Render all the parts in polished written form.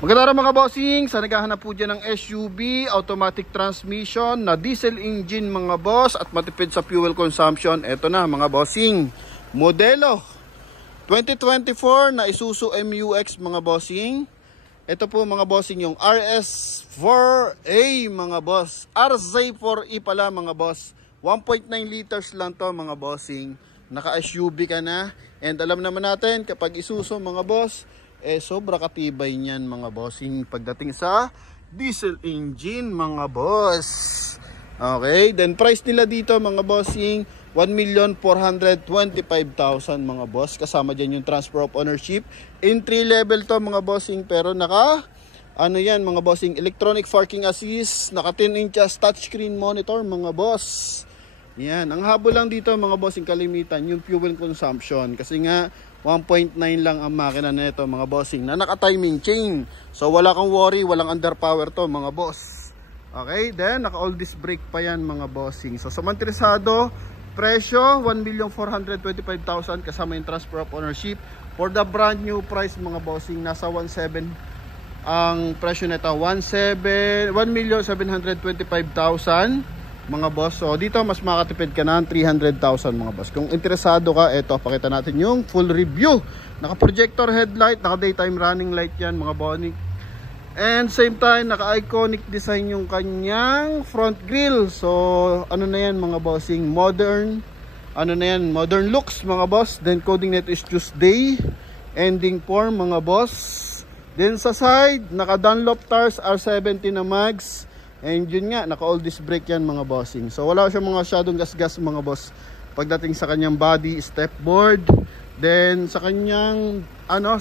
Magandang mga bossing, sa naghahanap po dyan ng SUV, automatic transmission na diesel engine mga boss at matipid sa fuel consumption. Ito na mga bossing, modelo 2024 na Isuzu MU-X mga bossing. Ito po mga bossing yung RS4A mga boss, RZ4E pala mga boss. 1.9 liters lang to mga bossing. Naka SUV ka na, and alam naman natin kapag Isuzu mga boss, sobra katibay niyan mga bossing pagdating sa diesel engine mga boss. Okay, then price nila dito mga bossing 1,425,000 mga boss. Kasama dyan yung transfer of ownership. Entry level to mga bossing, pero naka yan mga bossing, electronic parking assist, naka 10 inches touchscreen monitor mga boss. Yan, ang habol lang dito mga bossing kalimitan yung fuel consumption, kasi nga 1.9 lang ang makina nito mga bossing na naka-timing chain. So wala kang worry, walang underpower to mga boss. Okay, then naka all disc brake pa yan mga bossing. So sa interesado, presyo 1,425,000 kasama yung transfer of ownership. For the brand new price mga bossing, nasa 1,700 ang presyo nito, 1,725,000 mga boss. So dito mas makatipid ka na ng 300,000 mga boss. Kung interesado ka, eto pakita natin yung full review. Naka projector headlight, naka daytime running light yan mga bossing. And same time naka iconic design yung kanyang front grille. So ano na yan mga bossing, modern modern looks mga boss. Then coding net is Tuesday, ending form mga boss. Then sa side naka Dunlop tires R70 na mags. And yun nga, naka all disc brake yan mga bossing. So wala siya mga shadow gas-gas mga boss pagdating sa kanyang body, step board. Then sa kanyang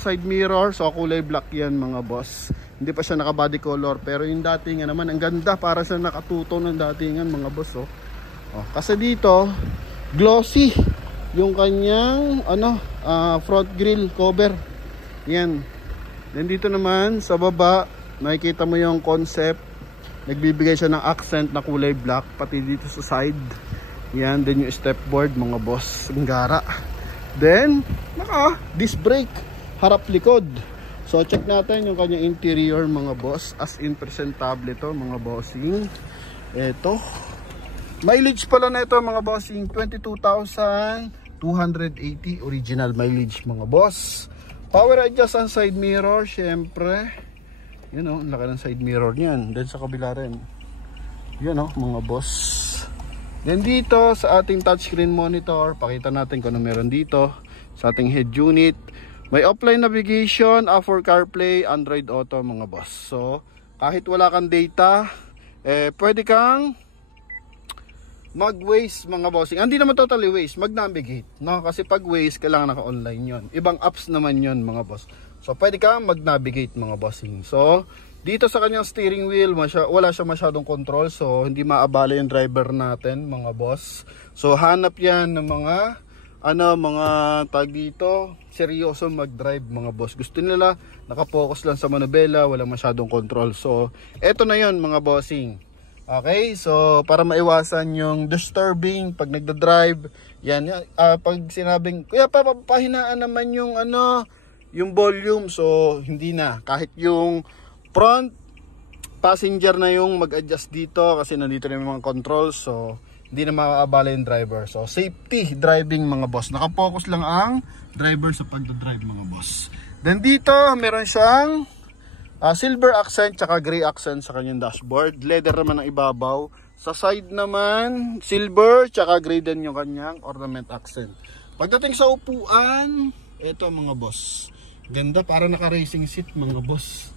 side mirror, so kulay black yan mga boss. Hindi pa siya naka body color, pero yung datingan naman ang ganda, para sa nakatuto ng datingan mga boss. Kasi dito glossy yung kanyang front grille cover. Yan. Then dito naman sa baba makikita mo yung concept. Nagbibigay siya ng accent na kulay black pati dito sa side. Yan, then yung step board mga boss, ang gara. Then naka disc brake harap likod. So check natin yung kanyang interior mga boss, as in presentable to mga bossing. Eto, mileage pala na ito mga bossing, 22,280 original mileage mga boss. Power adjust ang side mirror syempre. Yun ang laki ng side mirror niyan. Then sa kabila rin. Yun mga boss. Then dito sa ating touchscreen monitor, pakita natin kung ano meron dito. Sa ating head unit, may offline navigation, for CarPlay, Android Auto mga boss. So kahit wala kang data, pwede kang mag-Waze mga bossing. Hindi naman totally Waze, mag-navigate, no? Kasi pag Waze, kailangan naka-online yon. Ibang apps naman yon mga boss. So pwede kang mag-navigate mga bossing. So dito sa kanyang steering wheel, wala siya masyadong control. So hindi maabala yung driver natin mga boss. So hanap yan ng mga tag dito, seryoso mag-drive mga boss. Gusto nila nakapokus lang sa manubela, wala masyadong control. So eto na yon mga bossing. Okay, so para maiwasan yung disturbing pag nagda-drive, yan, pag sinabing, kuya pahinaan naman yung yung volume, so hindi na. Kahit yung front passenger na yung mag-adjust dito kasi nandito na yung mga controls, so hindi na maaabala yung driver. So safety driving mga boss. Nakapokus lang ang driver sa pagda-drive mga boss. Then dito meron siyang silver accent tsaka gray accent sa kanyang dashboard. Leather naman ang ibabaw. Sa side naman, silver tsaka gray din yung kanyang ornament accent. Pagdating sa upuan, ito mga boss. Ganda, para naka-racing seat mga boss.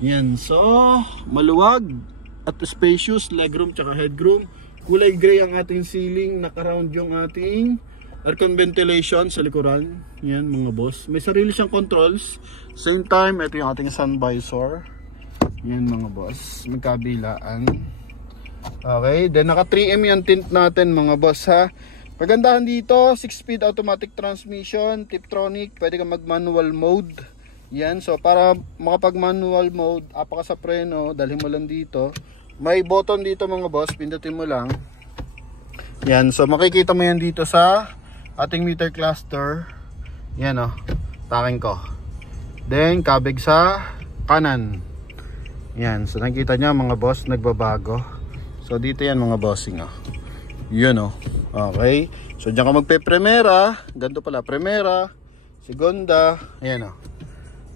Yan. So, maluwag at spacious, legroom tsaka headroom. Kulay gray ang ating ceiling. Naka-round yung ating aircon ventilation sa likuran. Yan mga boss. May sarili siyang controls. Same time, ito yung ating sun visor. Yan mga boss. Magkabilaan. Okay. Then naka 3M yung tint natin mga boss ha. Pagandahan dito, 6-speed automatic transmission, Tiptronic. Pwede kang mag manual mode. Yan. So para makapag manual mode, apaka sa preno, dalhin mo lang dito. May button dito mga boss. Pindutin mo lang. Yan. So makikita mo yan dito sa ating meter cluster. Yan Taking ko. Then kabig sa kanan. Yan, so nakikita nyo mga boss, nagbabago. So dito yan mga bossing, oh. Yun, oh. Okay, so dyan ka magpe-primera. Ganito pala, primera, segunda. Ayan, oh.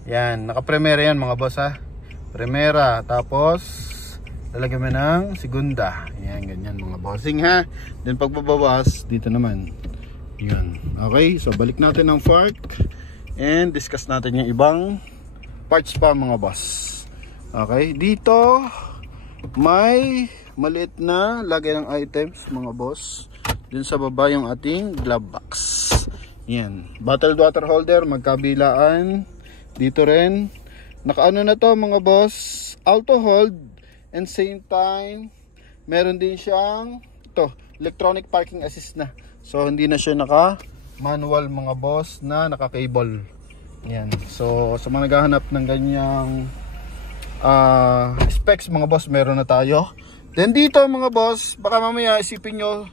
Yan, naka-primera yan mga boss, ha. Primera, tapos lalagyan mo ng segunda. Yan, ganyan mga bossing, ha. Then pagbabawas, dito naman. Yan, okay, so balik natin ng fork and discuss natin yung ibang parts pa mga boss. Okay, dito may maliit na lagay ng items mga boss. Dun sa baba yung ating glove box. Yan, bottled water holder, magkabilaan. Dito rin nakaano na to mga boss, auto hold, and same time meron din siyang ito, electronic parking assist na. So hindi na siya naka manual mga boss, na naka cable. Yan, so sa mga naghahanap ng ganyang specs mga boss, meron na tayo. Then dito mga boss, baka mamaya isipin nyo,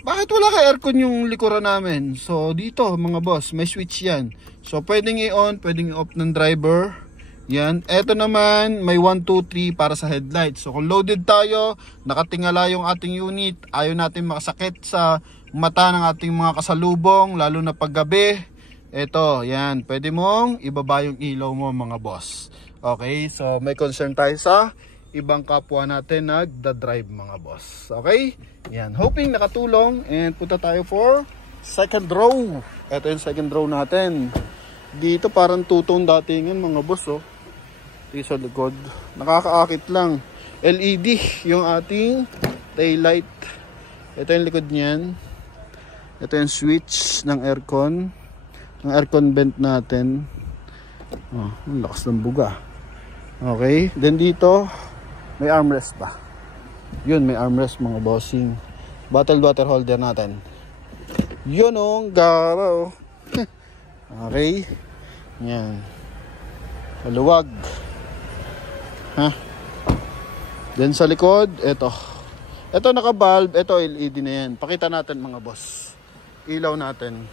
bakit wala ka aircon yung likuran namin? So dito mga boss, may switch yan. So pwedeng i-on, pwedeng i-off ng driver. Yan, eto naman may 1, 2, 3 para sa headlight. So kung loaded tayo, nakatingala yung ating unit, ayaw natin makasakit sa mata ng ating mga kasalubong, lalo na paggabi. Eto, yan, pwede mong ibaba yung ilaw mo mga boss. Okay, so may concern tayo sa ibang kapwa natin nagda-drive mga boss. Okay, yan, hoping nakatulong. And punta tayo for second row. Eto yung second row natin. Dito parang two-tone datingan mga boss, oh. Dito sa likod, nakakaakit lang. LED yung ating tail light. Ito yung likod niyan. Ito yung switch ng aircon. Ang aircon vent natin. Oh, ang lakas ng buga. Okay, then dito may armrest pa. Yun, may armrest mga bossing. Bottled water holder natin. Yun, oh, garaw. Okay. Yan. Maluwag. Ha? Then sa likod, ito. Ito naka-valve, ito LED na yan. Pakita natin mga boss. Ilaw natin.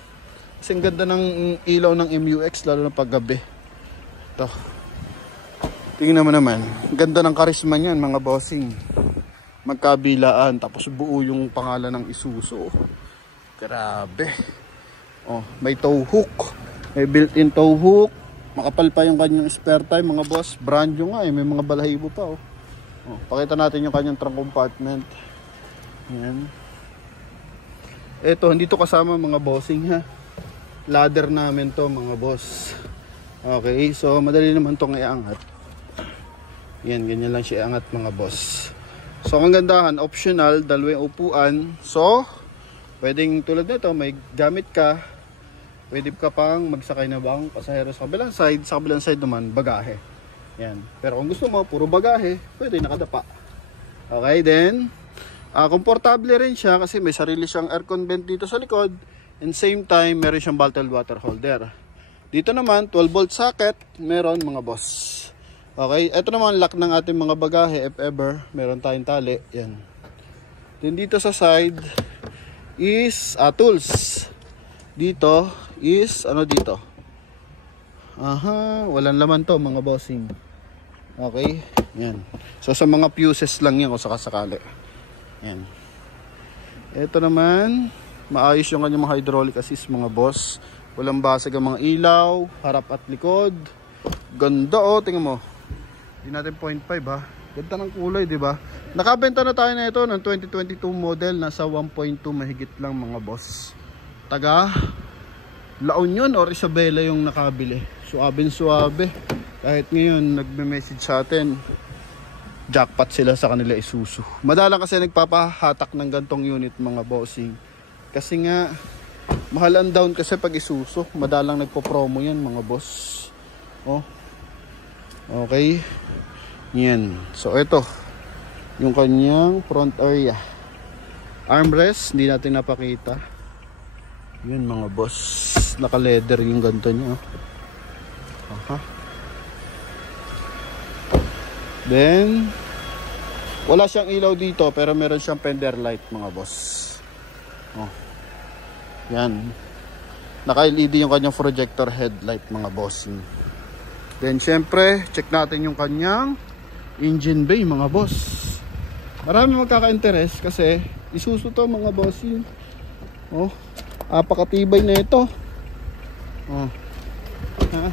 Kasi ang ganda ng ilaw ng MUX, lalo na paggabi. Ito. Tingnan mo naman. Ganda ng karisma niyan mga bossing. Magkabilaan, tapos buo yung pangalan ng Isuzu. Grabe. Oh, may tow hook. May built-in tow hook. Makapal pa yung kanyang spare tire mga boss. Brand new nga eh. May mga balahibo pa, oh. Oh, pakita natin yung kanyang trunk compartment. Yan. Ito, hindi to kasama mga bossing, ha. Ladder namin to mga boss. Okay, so madali naman tong iangat. Yan, ganyan lang siya iangat mga boss. So ang gandahan, optional, dalawang upuan. So pwedeng tulad nito, may gamit ka, pwede ka pang magsakay na bang pasahero sa kabilang side naman bagahe. Yan. Pero kung gusto mo puro bagahe, pwede nakadapa. Okay, then komportable rin siya kasi may sarili siyang aircon vent dito sa likod, and same time meron siyang bottled water holder. Dito naman 12 volt socket meron mga boss. Okay, ito naman lock ng ating mga bagahe if ever meron tayong tali. Yan. Then dito sa side is tools. Dito is ano dito? Aha, walang laman to mga bossing. Okay, yan. So sa mga fuses lang yan kung sakasakali. Yan. Ito naman, maayos yung kanyang mga hydraulic assist mga boss. Walang basag ang mga ilaw, harap at likod. Ganda, oh, tingnan mo. Hindi natin 0.5 ha. Ganda ng kulay, di ba? Nakabenta na tayo na ito ng 2022 model, nasa 1.2 mahigit lang mga boss. Taga La Union or Isabela yung nakabili. Suabe. Kahit ngayon nagme-message sa atin, jackpot sila sa kanila Isuzu. Madalang kasi nagpapahatak ng gantong unit mga bossing. Kasi nga mahal ang down kasi pag Isuzu. Madalang nagpo-promo yan mga boss. Oh. Okay. Yan. So ito yung kanyang front area. Armrest, hindi natin napakita. Yun mga boss, naka leather yung ganito niya. Aha. Then wala siyang ilaw dito pero meron siyang fender light mga boss. Oh. Yan. Naka LED yung kanyang projector headlight mga boss. Then syempre, check natin yung kanyang engine bay mga boss. Marami magkaka-interest kasi Isuzu to mga bossing. Oh, apakatibay na ito. Oh. Ha?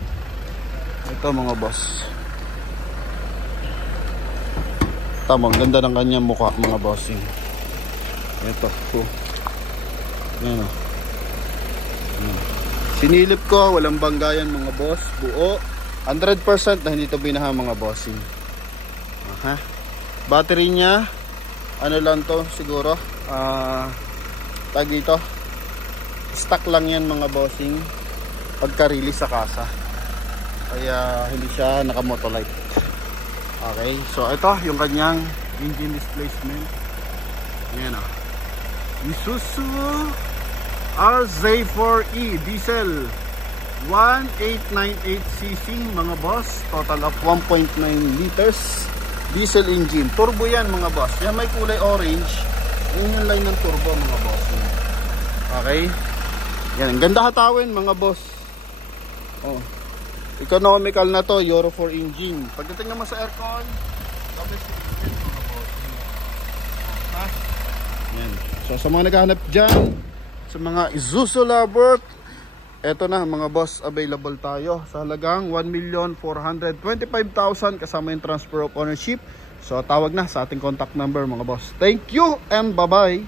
Ito mga boss. Tama, ganda ng kanyang mukha mga bossing. Ito. Oh. Yan oh. Sinilip ko, walang banggayan mga boss. Buo. 100% na hindi ito binaha mga bossing. Aha. Battery niya, ano lang to siguro, tag ito. Stock lang yan mga bossing. Pagka-release sa kasa. Kaya hindi siya naka-motolite. Okay, so ito yung kanyang engine displacement. Ayan o. Isuzu RZ4E diesel 1898cc mga boss, total of 1.9 liters diesel engine, turbo yan mga boss. Yan may kulay orange, yun yung line ng turbo mga boss. Okay, yan, ang ganda hatawin mga boss. Oh, economical na to, Euro 4 engine. Pagdating naman sa aircon, domestic engine mga boss. Ha? Yan. So sa mga naghahanap dyan, sa mga Isuzu lover, eto na mga boss, available tayo sa halagang 1,425,000 kasama yung transfer of ownership. So tawag na sa ating contact number mga boss. Thank you and bye bye.